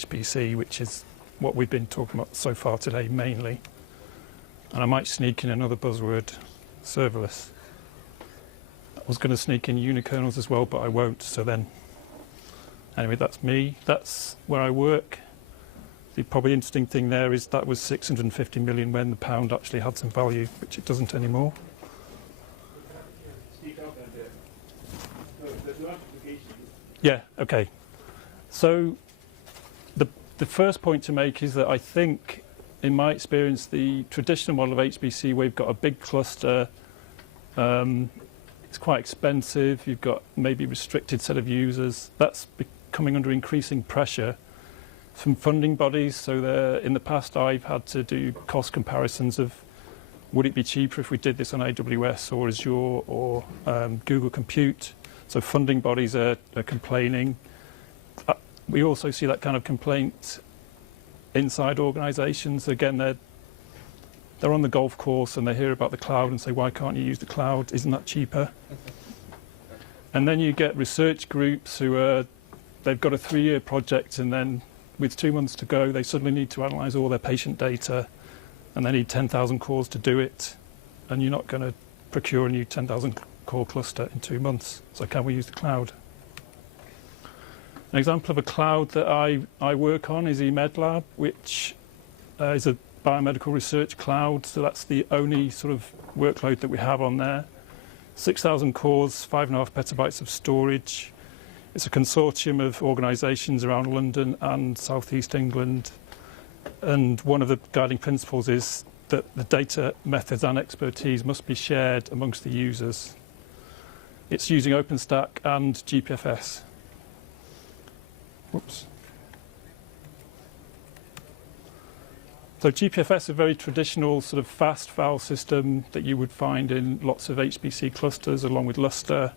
HPC, which is what we've been talking about so far today mainly. And I might sneak in another buzzword, serverless. I was going to sneak in unikernels as well, but I won't. So then, anyway, that's me. That's where I work. The probably interesting thing there is that was 650 million when the pound actually had some value, which it doesn't anymore. Yeah, okay. So the first point to make is that I think, in my experience, the traditional model of HPC, where you've got a big cluster, it's quite expensive, you've got maybe restricted set of users, that's coming under increasing pressure from funding bodies. So in the past I've had to do cost comparisons of would it be cheaper if we did this on AWS or Azure or Google Compute. So funding bodies are complaining. We also see that kind of complaint inside organisations. Again, they're on the golf course and they hear about the cloud and say, why can't you use the cloud? Isn't that cheaper? And then you get research groups who they've got a 3-year project, and then with 2 months to go, they suddenly need to analyse all their patient data, and they need 10,000 cores to do it. And you're not going to procure a new 10,000 core cluster in 2 months. So can we use the cloud? An example of a cloud that I work on is eMedLab, which is a biomedical research cloud. So that's the only sort of workload that we have on there. 6,000 cores, 5.5 petabytes of storage. It's a consortium of organisations around London and South East England. And one of the guiding principles is that the data methods and expertise must be shared amongst the users. It's using OpenStack and GPFS. Whoops. So GPFS is a very traditional sort of fast file system that you would find in lots of HPC clusters along with Lustre.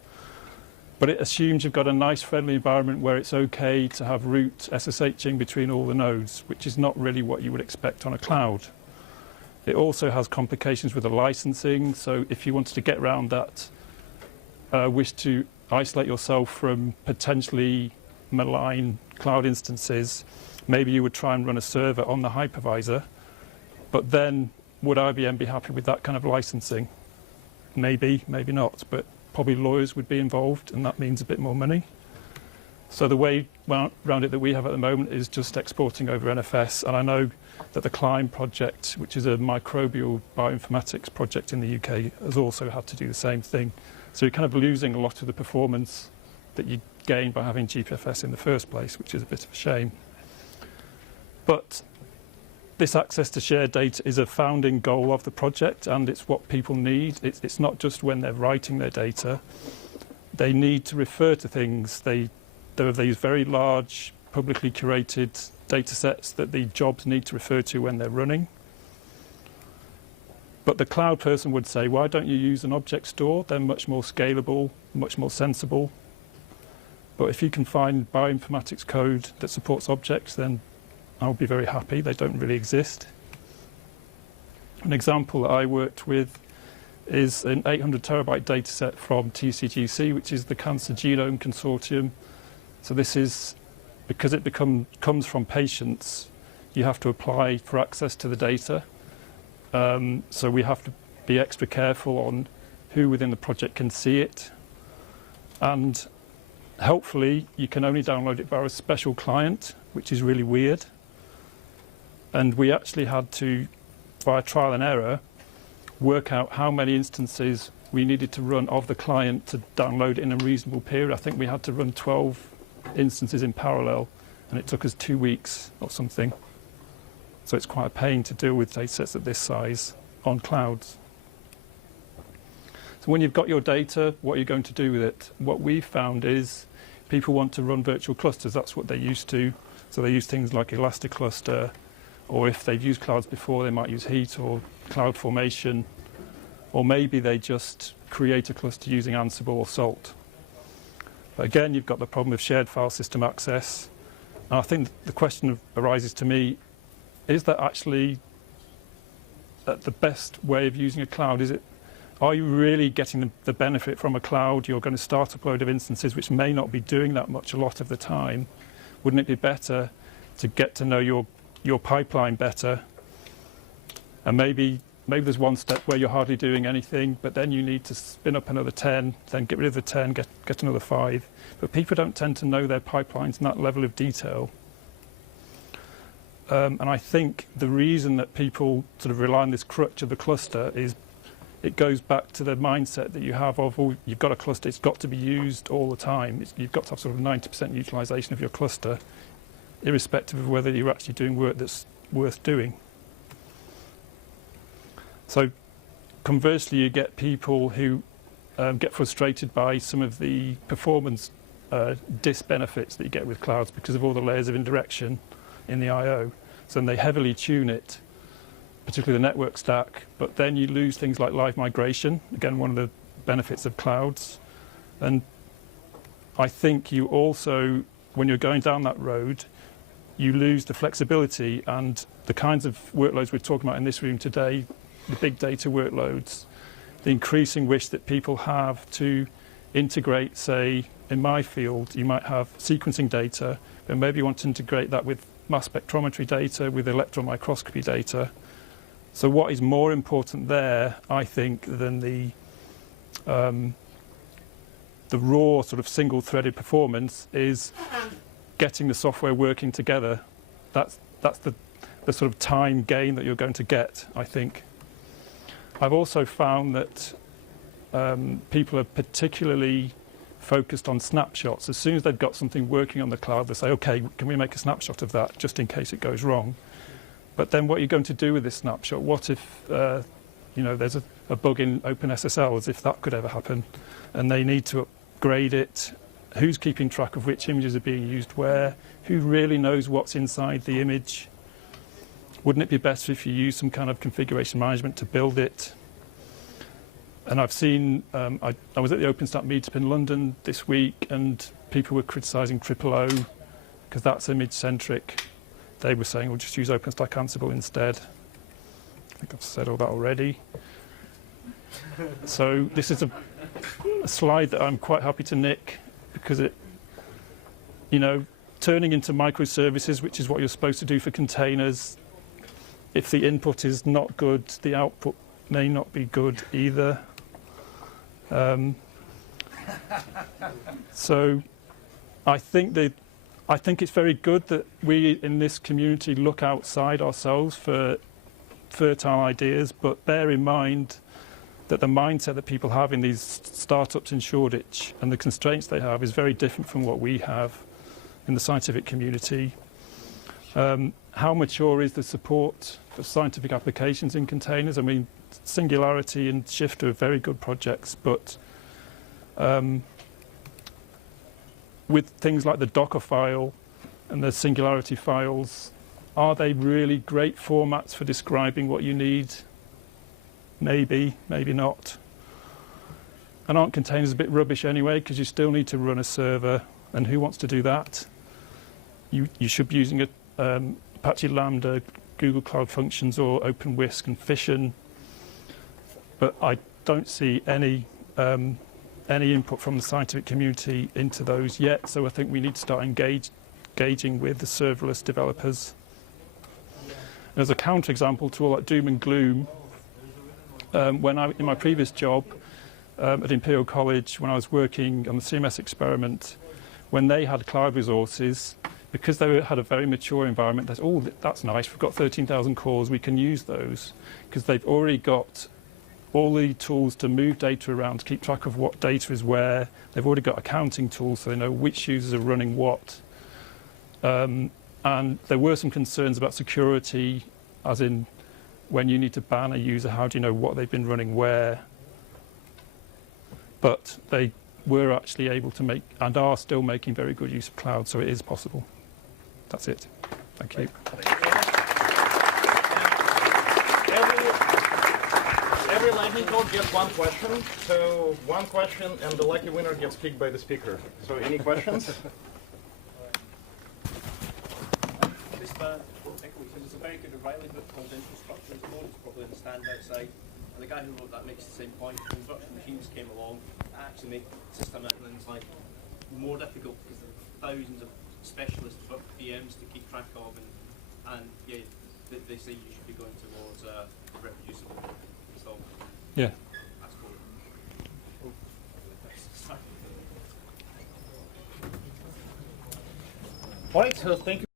But it assumes you've got a nice friendly environment where it's okay to have root SSHing between all the nodes, which is not really what you would expect on a cloud. It also has complications with the licensing. So if you wanted to get around that, wish to isolate yourself from potentially malign cloud instances, maybe you would try and run a server on the hypervisor, but then would IBM be happy with that kind of licensing? Maybe, maybe not, but probably lawyers would be involved, and that means a bit more money. So the way around it that we have at the moment is just exporting over NFS, and I know that the CLIMB project, which is a microbial bioinformatics project in the UK, has also had to do the same thing. So you're kind of losing a lot of the performance that you gain by having GPFS in the first place, which is a bit of a shame. But this access to shared data is a founding goal of the project, and it's what people need. It's not just when they're writing their data. They need to refer to things. There are these very large, publicly curated data sets that the jobs need to refer to when they're running. But the cloud person would say, why don't you use an object store? They're much more scalable, much more sensible. But if you can find bioinformatics code that supports objects, then I'll be very happy. They don't really exist. An example that I worked with is an 800 terabyte data set from TCGC, which is the Cancer Genome Consortium. So this is, because it comes from patients, you have to apply for access to the data. So we have to be extra careful on who within the project can see it. And helpfully, you can only download it via a special client, which is really weird. And we actually had to, via trial and error, work out how many instances we needed to run of the client to download it in a reasonable period. I think we had to run 12 instances in parallel, and it took us 2 weeks or something. So it's quite a pain to deal with data sets of this size on clouds. So when you've got your data, what are you going to do with it? What we've found is people want to run virtual clusters. That's what they're used to. So they use things like Elastic Cluster, or if they've used clouds before, they might use Heat or CloudFormation, or maybe they just create a cluster using Ansible or Salt. But again, you've got the problem of shared file system access. And I think the question arises to me, is that actually the best way of using a cloud? Are you really getting the benefit from a cloud? You're going to start up a load of instances which may not be doing that much a lot of the time. Wouldn't it be better to get to know your pipeline better. And maybe there's one step where you're hardly doing anything, but then you need to spin up another 10, then get rid of the 10, get another 5. But people don't tend to know their pipelines in that level of detail. And I think the reason that people sort of rely on this crutch of the cluster is it goes back to the mindset that you have of, oh, you've got a cluster, it's got to be used all the time. You've got to have sort of 90% utilization of your cluster, irrespective of whether you're actually doing work that's worth doing. So conversely, you get people who get frustrated by some of the performance disbenefits that you get with clouds because of all the layers of indirection in the I/O. So then they heavily tune it, particularly the network stack, but then you lose things like live migration, again, one of the benefits of clouds. And I think you also, when you're going down that road, you lose the flexibility and the kinds of workloads we're talking about in this room today, the big data workloads, the increasing wish that people have to integrate, say, in my field, you might have sequencing data, but maybe you want to integrate that with mass spectrometry data, with electron microscopy data. So what is more important there, I think, than the raw sort of single-threaded performance is getting the software working together. That's the sort of time gain that you're going to get, I think. I've also found that people are particularly focused on snapshots. As soon as they've got something working on the cloud, they say, okay, can we make a snapshot of that just in case it goes wrong? But then what are you going to do with this snapshot? What if there's a bug in OpenSSL, as if that could ever happen, and they need to upgrade it? Who's keeping track of which images are being used where? Who really knows what's inside the image? Wouldn't it be better if you use some kind of configuration management to build it? And I've seen, I was at the OpenStack meetup in London this week, and people were criticising OOO because that's image-centric. They were saying, we'll just use OpenStack Ansible instead. I think I've said all that already. So this is a slide that I'm quite happy to nick because it, turning into microservices, which is what you're supposed to do for containers, if the input is not good, the output may not be good either. So I think it's very good that we in this community look outside ourselves for fertile ideas, but bear in mind that the mindset that people have in these startups in Shoreditch and the constraints they have is very different from what we have in the scientific community. How mature is the support for scientific applications in containers? I mean, Singularity and Shift are very good projects, but with things like the Docker file and the Singularity files, are they really great formats for describing what you need? Maybe, maybe not. And aren't containers a bit rubbish anyway, because you still need to run a server, and who wants to do that? You should be using Apache Lambda, Google Cloud Functions, or OpenWhisk and Fission. But I don't see any input from the scientific community into those yet, so I think we need to start engaging with the serverless developers. And as a counterexample to all that doom and gloom, when in my previous job at Imperial College, when I was working on the CMS experiment, when they had cloud resources, because they had a very mature environment, they said, oh, that's nice, we've got 13,000 cores, we can use those, because they've already got all the tools to move data around, to keep track of what data is where. They've already got accounting tools, so they know which users are running what. And there were some concerns about security, as in when you need to ban a user, how do you know what they've been running where? But they were actually able to make, and are still making, very good use of cloud, so it is possible. That's it. Thank you. Every lightning talk gets one question, so one question, and the lucky winner gets picked by the speaker. So any questions? Just there's a very good O'Reilly book called Infrastructure as Code. It's probably in the stand outside. And the guy who wrote that makes the same point. When virtual machines came along, it actually made system admins like more difficult because there are thousands of specialist VMs to keep track of, and yeah, they say you should be going towards reproducible install. Yeah. That's cool. All right, so thank you.